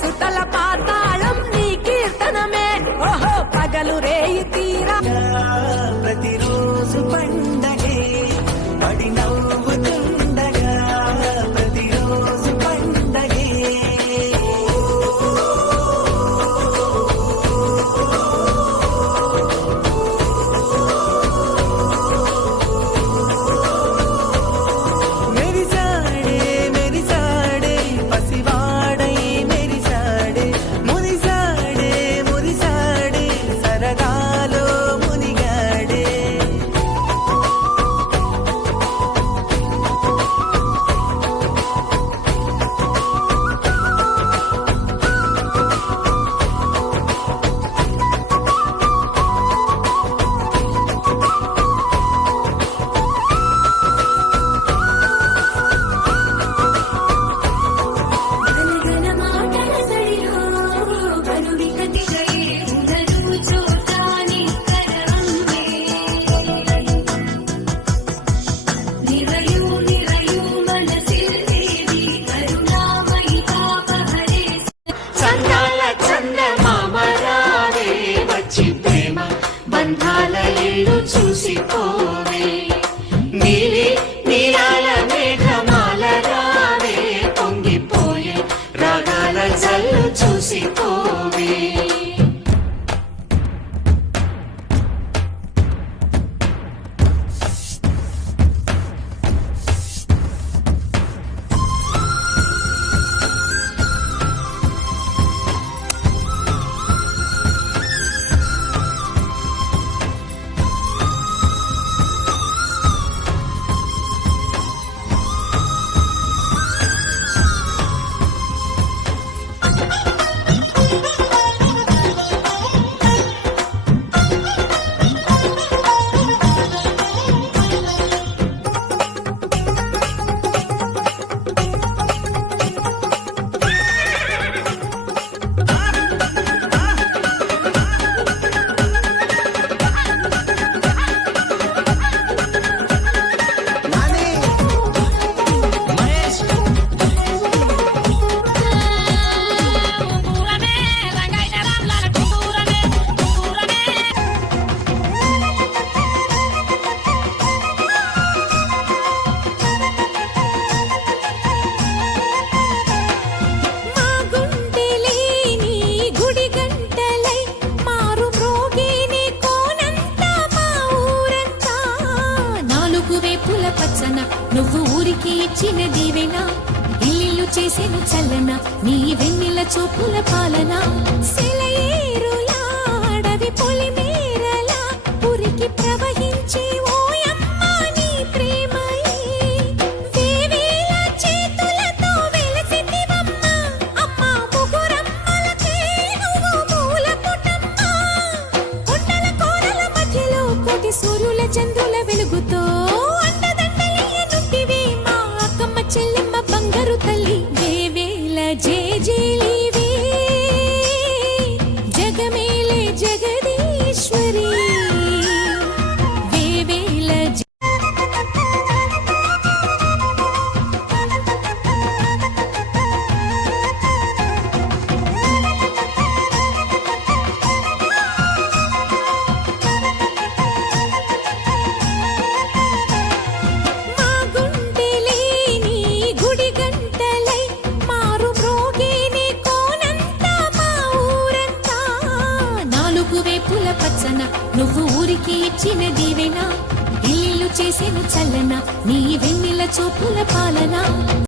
సుతల పాతాళం నీ కీర్తనమే ఓహో పగలు రేయి తీరా ప్రతిరోజు పండగే పడి నవ్వుతుండగా ప్రతిరోజు పండగే మెరిసాడే మెరిసాడే పసివాడై మెరిసాడే మురిసాడే మురిసాడే సరదాలో మునిగాడే గలగల మాటల సడిలో కరువిక తిగై ఉండదు చూడాని కరవమ్మే నిరయు నిరయు మనసిల్ దేవి కరుణామయి పాపహరే చందాల చందమామరావే వచ్చి ప్రేమ బంధాల ఇల్లు చూసిపోవే నీలి నీలాల మేఘమాల రావే పొంగిపోయే రాగాల జల్లు చూసిపోవే నాని మహేష్ కుంగురమే రంగైన రామ్లాల కుంగురమే మా గుండెలేని గుడి గంటలై మారు మ్రోగేని కోనంతా మా ఊరంతా నాలుగు వేపుల పచ్చన నువ్వు ఊరికి ఇచ్చిన దీవెన ఇల్లు చేసెను చల్లన నీ వెన్నెల చూపుల పాలన సెలయేరులా అడవి పొలిమేరలా ఉరికి ప్రవహించే ఓయమ్మ నీ ప్రేమయే వేవేల చేతులతో వెలసితివమ్మ అమ్మ ముగురమ్మలకే నువ్వు మూల పుటమ్మ కొండల కోరల మధ్యలో కోటి సూర్యుల చంద్రుల వెలుగుతో అండదండలియనుంటివి మా అక్కమ్మ చెల్లెమ్మ బంగారు తల్లి వేవేల జేజేలివే జగమేలే జగదీశ్వరి వేవేల మా గుండెలేని గుడి గంటలై మారు మ్రోగేని కోనంతా మా ఊరంతా నాలుగు వేపుల పచ్చన నువ్వు ఊరికి ఇచ్చిన దీవెన ఇల్లు చేసెను చల్లన నీ వెన్నెల చూపుల పాలన